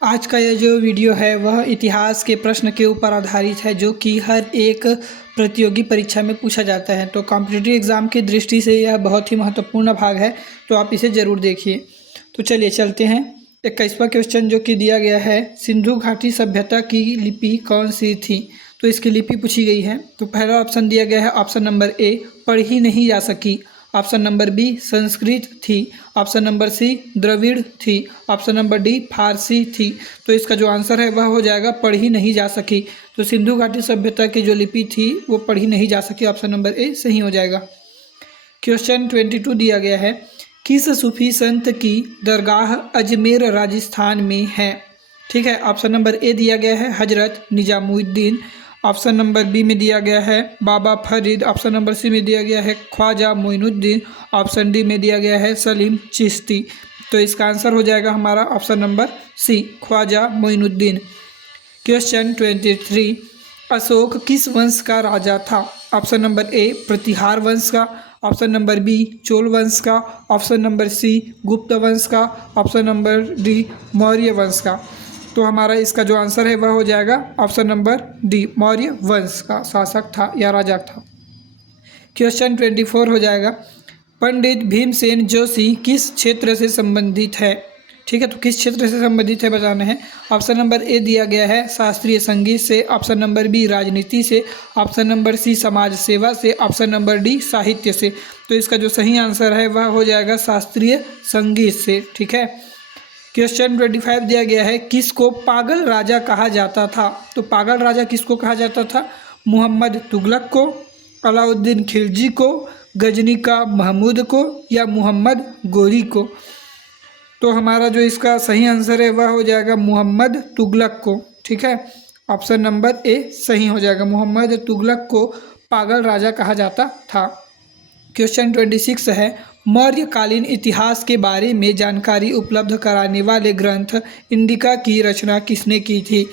आज का यह जो वीडियो है वह इतिहास के प्रश्न के ऊपर आधारित है, जो कि हर एक प्रतियोगी परीक्षा में पूछा जाता है। तो कॉम्पिटिटिव एग्ज़ाम की दृष्टि से यह बहुत ही महत्वपूर्ण भाग है, तो आप इसे ज़रूर देखिए। तो चलिए चलते हैं। 21वां क्वेश्चन जो कि दिया गया है, सिंधु घाटी सभ्यता की लिपि कौन सी थी? तो इसकी लिपि पूछी गई है। तो पहला ऑप्शन दिया गया है, ऑप्शन नंबर ए पढ़ी नहीं जा सकी, ऑप्शन नंबर बी संस्कृत थी, ऑप्शन नंबर सी द्रविड़ थी, ऑप्शन नंबर डी फारसी थी। तो इसका जो आंसर है वह हो जाएगा पढ़ी नहीं जा सकी। तो सिंधु घाटी सभ्यता की जो लिपि थी वो पढ़ी नहीं जा सकी, ऑप्शन नंबर ए सही हो जाएगा। क्वेश्चन 22 दिया गया है, किस सूफी संत की दरगाह अजमेर राजस्थान में है? ठीक है, ऑप्शन नंबर ए दिया गया है Hazrat Nizamuddin, option number B में दिया गया है बाबा फरीद, ऑप्शन नंबर सी में दिया गया है ख्वाजा मोइनुद्दीन, ऑप्शन डी में दिया गया है सलीम चिश्ती। तो इसका आंसर हो जाएगा हमारा option number C Khwaja Moinuddin. Question 23, Ashok किस वंश का राजा था? ऑप्शन नंबर ए प्रतिहार वंश का, ऑप्शन नंबर बी चोल वंश का, ऑप्शन नंबर सी गुप्त वंश का, ऑप्शन नंबर डी मौर्य वंश का। तो हमारा इसका जो आंसर है वह हो जाएगा ऑप्शन नंबर डी मौर्य वंश का शासक था या राजा था। क्वेश्चन 24 हो जाएगा, पंडित भीमसेन जोशी किस क्षेत्र से संबंधित है? ठीक है, तो किस क्षेत्र से संबंधित है बताना है। ऑप्शन नंबर ए दिया गया है शास्त्रीय संगीत से, ऑप्शन नंबर बी राजनीति से, ऑप्शन नंबर सी समाज सेवा से, ऑप्शन नंबर डी साहित्य से। तो इसका जो सही आंसर है वह हो जाएगा शास्त्रीय संगीत से। ठीक है। क्वेश्चन 25 दिया गया है, किसको पागल राजा कहा जाता था? तो पागल राजा किसको कहा जाता था? मोहम्मद तुगलक को, अलाउद्दीन खिलजी को, गजनी का महमूद को या मोहम्मद गोरी को। तो हमारा जो इसका सही आंसर है वह हो जाएगा मोहम्मद तुगलक को। ठीक है, ऑप्शन नंबर ए सही हो जाएगा, मोहम्मद तुगलक को पागल राजा कहा जाता था। क्वेश्चन 26 है, मौर्यकालीन इतिहास के बारे में जानकारी उपलब्ध कराने वाले ग्रंथ इंडिका की रचना किसने की थी?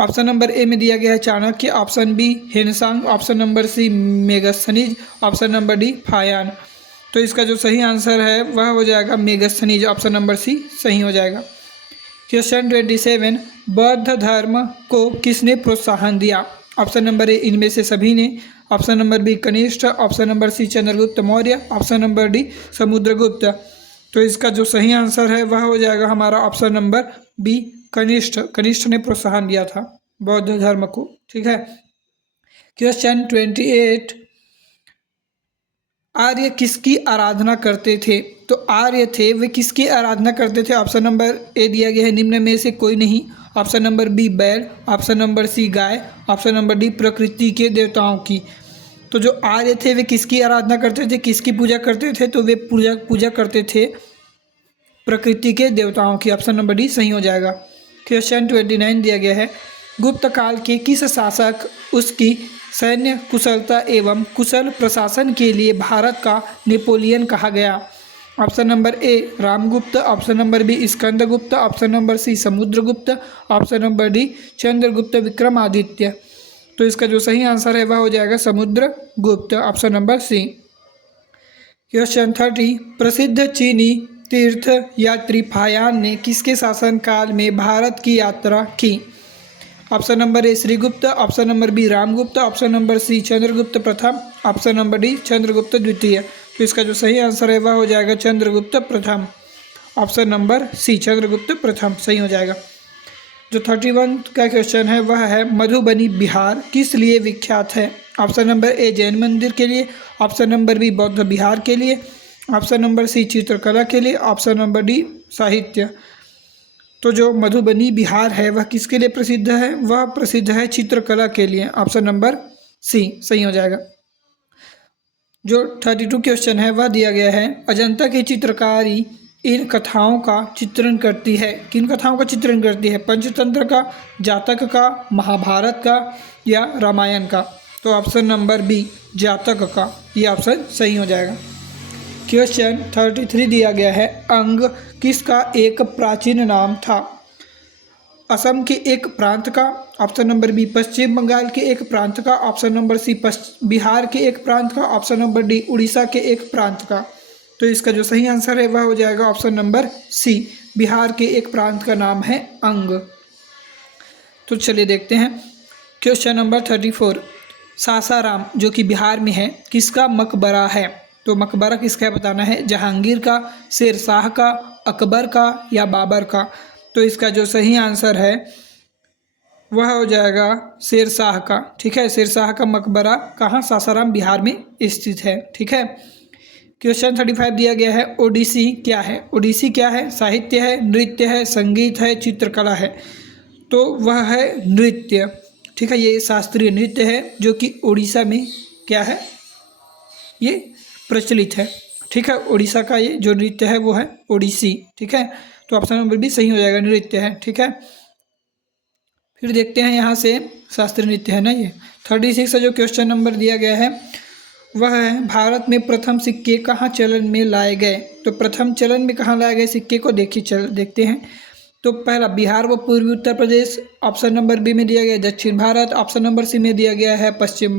ऑप्शन नंबर ए में दिया गया है Chanakya, option B Hiuen Tsang, option number C Megasthenes, option number D Fa Hien. तो इसका जो सही आंसर है वह हो जाएगा मेगस्थनीज, ऑप्शन नंबर सी सही हो जाएगा। क्वेश्चन 27, बौद्ध धर्म को किसने प्रोत्साहन दिया? ऑप्शन नंबर ए इनमें से सभी ने, option number B Kanishka, option number C Chandragupta Maurya, option number D Samudragupta. तो इसका जो सही आंसर है वह हो जाएगा हमारा ऑप्शन नंबर बी कनिष्ठ। कनिष्ठ ने प्रोत्साहन दिया था बौद्ध धर्म को। ठीक है। क्वेश्चन 28, आर्य किसकी आराधना करते थे? तो आर्य थे वे किसकी आराधना करते थे? ऑप्शन नंबर ए दिया गया है निम्न में से कोई नहीं, ऑप्शन नंबर बी बैल, ऑप्शन नंबर सी गाय, ऑप्शन नंबर डी प्रकृति के देवताओं की। तो जो आर्य थे वे किसकी आराधना करते थे, किसकी पूजा करते थे? तो वे पूजा करते थे प्रकृति के देवताओं की, ऑप्शन नंबर डी सही हो जाएगा। क्वेश्चन 29 दिया गया है, गुप्त काल के किस शासक उसकी सैन्य कुशलता एवं कुशल प्रशासन के लिए भारत का नेपोलियन कहा गया? Option number A Ramgupta, option number B Skandagupta, option number C Samudragupta, option number D Chandragupta Vikramaditya. तो इसका जो सही आंसर है वह हो जाएगा Samudragupta, option number C. Question 30, प्रसिद्ध चीनी तीर्थ यात्री फायान ने किसके शासनकाल में भारत की यात्रा की? Option number A Srigupta, option number B Ramgupta, option number C Chandragupta प्रथम, ऑप्शन नंबर डी चंद्रगुप्त द्वितीय। तो इसका जो सही आंसर है वह हो जाएगा चंद्रगुप्त प्रथम, ऑप्शन नंबर सी चंद्रगुप्त प्रथम सही हो जाएगा। जो 31 का क्वेश्चन है वह है, मधुबनी बिहार किस लिए विख्यात है? ऑप्शन नंबर ए जैन मंदिर के लिए, ऑप्शन नंबर बी बौद्ध बिहार के लिए, ऑप्शन नंबर सी चित्रकला के लिए, ऑप्शन नंबर डी साहित्य। तो जो मधुबनी बिहार है वह किसके लिए प्रसिद्ध है? वह प्रसिद्ध है चित्रकला के लिए, ऑप्शन नंबर सी सही हो जाएगा। जो 32 क्वेश्चन है वह दिया गया है, अजंता की चित्रकारी इन कथाओं का चित्रण करती है। किन कथाओं का चित्रण करती है? पंचतंत्र का, जातक का, महाभारत का या रामायण का? तो ऑप्शन नंबर बी जातक का, ये ऑप्शन सही हो जाएगा। क्वेश्चन 33 दिया गया है, अंग किसका एक प्राचीन नाम था? असम के एक प्रांत का, ऑप्शन नंबर बी पश्चिम बंगाल के एक प्रांत का, ऑप्शन नंबर सी बिहार के एक प्रांत का, ऑप्शन नंबर डी उड़ीसा के एक प्रांत का। तो इसका जो सही आंसर है वह हो जाएगा ऑप्शन नंबर सी बिहार के एक प्रांत का नाम है अंग। तो चलिए देखते हैं क्वेश्चन नंबर 34। सासाराम जो कि बिहार में है किसका मकबरा है? तो मकबरा किसका है बताना है, जहांगीर का, शेरशाह का, अकबर का या बाबर का। तो इसका जो सही आंसर है वह हो जाएगा शेरशाह का। ठीक है, शेरशाह का मकबरा कहाँ? सासाराम बिहार में स्थित है। ठीक है, क्वेश्चन 35 दिया गया है, ओडिसी क्या है? ओडिसी क्या है? साहित्य है, नृत्य है, संगीत है, चित्रकला है। तो वह है नृत्य। ठीक है, ये शास्त्रीय नृत्य है जो कि उड़ीसा में क्या है, ये प्रचलित है। ठीक है, उड़ीसा का ये जो नृत्य है वो है ओडिसी। ठीक है, तो ऑप्शन नंबर भी सही हो जाएगा, नृत्य है। ठीक है, फिर देखते हैं यहाँ से, शास्त्रीय नृत्य है ना ये। 36 का जो क्वेश्चन नंबर दिया गया है वह है, भारत में प्रथम सिक्के कहाँ चलन में लाए गए? तो प्रथम चलन में कहाँ लाए गए सिक्के को देखते हैं। तो पहला बिहार व पूर्वी Uttar Pradesh, option number B में दिया गया है दक्षिण भारत, ऑप्शन नंबर सी में दिया गया है पश्चिम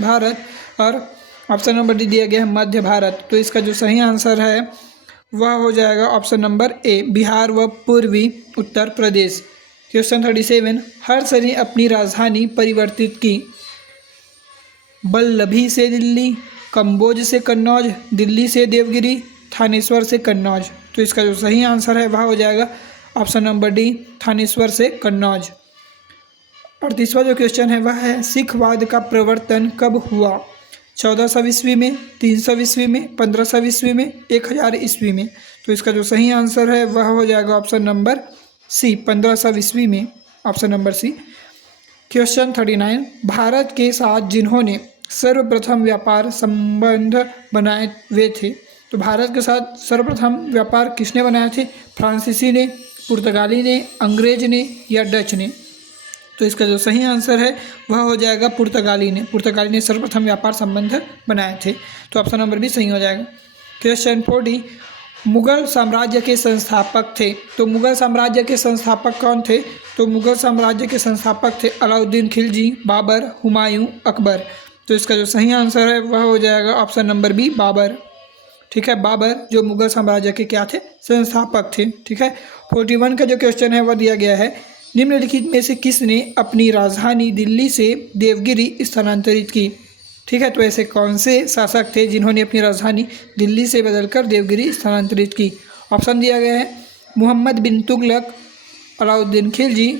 भारत, और ऑप्शन नंबर डी दिया गया है मध्य भारत। तो इसका जो सही आंसर है वह हो जाएगा ऑप्शन नंबर ए, बिहार व पूर्वी उत्तर प्रदेश। क्वेश्चन 37, हर्ष ने अपनी राजधानी परिवर्तित की? बल्लभी से दिल्ली, कंबोज से कन्नौज, दिल्ली से देवगिरी, थानेश्वर से कन्नौज। तो इसका जो सही आंसर है वह हो जाएगा ऑप्शन नंबर डी, थानेश्वर से कन्नौज। 38वां जो क्वेश्चन है वह है, सिखवाद का प्रवर्तन कब हुआ? 1400 ईस्वी में, 300 ईस्वी में, 1500 ईस्वी में, 1000 ईस्वी में। तो इसका जो सही आंसर है वह हो जाएगा ऑप्शन नंबर सी, 1500 ईस्वी में, option number C. Question 39, Bharat के साथ जिन्होंने सर्वप्रथम व्यापार संबंध बनाए वे थे? तो भारत के साथ सर्वप्रथम व्यापार किसने बनाए थे? फ्रांसीसी ने, पुर्तगाली ने, अंग्रेज ने या डच ने? तो इसका जो सही आंसर है वह हो जाएगा पुर्तगाली ने। पुर्तगाली ने सर्वप्रथम व्यापार संबंध बनाए थे। तो ऑप्शन नंबर भी सही हो जाएगा। क्वेश्चन 40, मुगल साम्राज्य के संस्थापक थे? तो मुगल साम्राज्य के संस्थापक कौन थे? तो मुगल साम्राज्य के संस्थापक थे अलाउद्दीन खिलजी, बाबर, हुमायूं, अकबर। तो इसका जो सही आंसर है वह हो जाएगा ऑप्शन नंबर बी, बाबर। ठीक है, बाबर जो मुगल साम्राज्य के क्या थे? संस्थापक थे। ठीक है, 41 का जो क्वेश्चन है वह दिया गया है, निम्नलिखित में से किसने अपनी राजधानी दिल्ली से देवगिरी स्थानांतरित की? ठीक है, तो ऐसे कौन से शासक थे जिन्होंने अपनी राजधानी दिल्ली से बदलकर देवगिरी स्थानांतरित की? ऑप्शन दिया गया है, मोहम्मद बिन तुगलक, अलाउद्दीन खिलजी,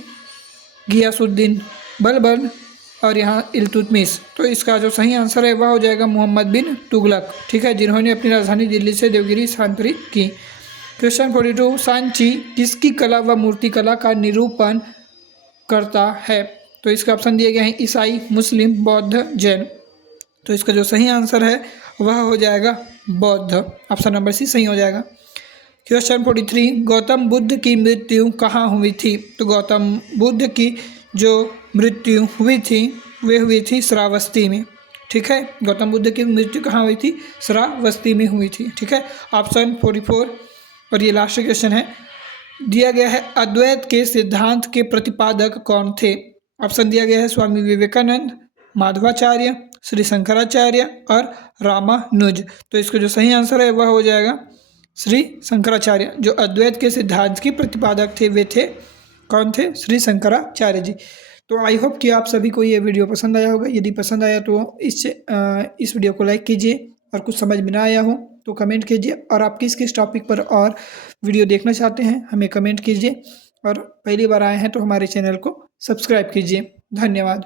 गियासुद्दीन बलबन और यहाँ इल्तुतमिश। तो इसका जो सही आंसर है वह हो जाएगा मोहम्मद बिन तुगलक। ठीक है, जिन्होंने अपनी राजधानी दिल्ली से देवगिरी स्थानांतरित की। क्वेश्चन 42, सांची किसकी कला व मूर्तिकला का निरूपण करता है? तो इसका ऑप्शन दिए गए हैं ईसाई, मुस्लिम, बौद्ध, जैन। तो इसका जो सही आंसर है वह हो जाएगा बौद्ध, ऑप्शन नंबर सी सही हो जाएगा। क्वेश्चन 43, गौतम बुद्ध की मृत्यु कहाँ हुई थी? तो गौतम बुद्ध की जो मृत्यु हुई थी वे हुई थी श्रावस्ती में। ठीक है, गौतम बुद्ध की मृत्यु कहाँ हुई थी? श्रावस्ती में हुई थी। ठीक है, ऑप्शन 44 और ये लास्ट क्वेश्चन है, दिया गया है अद्वैत के सिद्धांत के प्रतिपादक कौन थे? ऑप्शन दिया गया है स्वामी विवेकानंद, माधवाचार्य, श्री शंकराचार्य और रामानुज। तो इसका जो सही आंसर है वह हो जाएगा श्री शंकराचार्य। जो अद्वैत के सिद्धांत के प्रतिपादक थे वे थे कौन थे? श्री शंकराचार्य जी। तो आई होप कि आप सभी को ये वीडियो पसंद आया होगा। यदि पसंद आया तो इस वीडियो को लाइक कीजिए, और कुछ समझ में ना आया हो तो कमेंट कीजिए, और आप किस किस टॉपिक पर और वीडियो देखना चाहते हैं हमें कमेंट कीजिए, और पहली बार आए हैं तो हमारे चैनल को सब्सक्राइब कीजिए। धन्यवाद।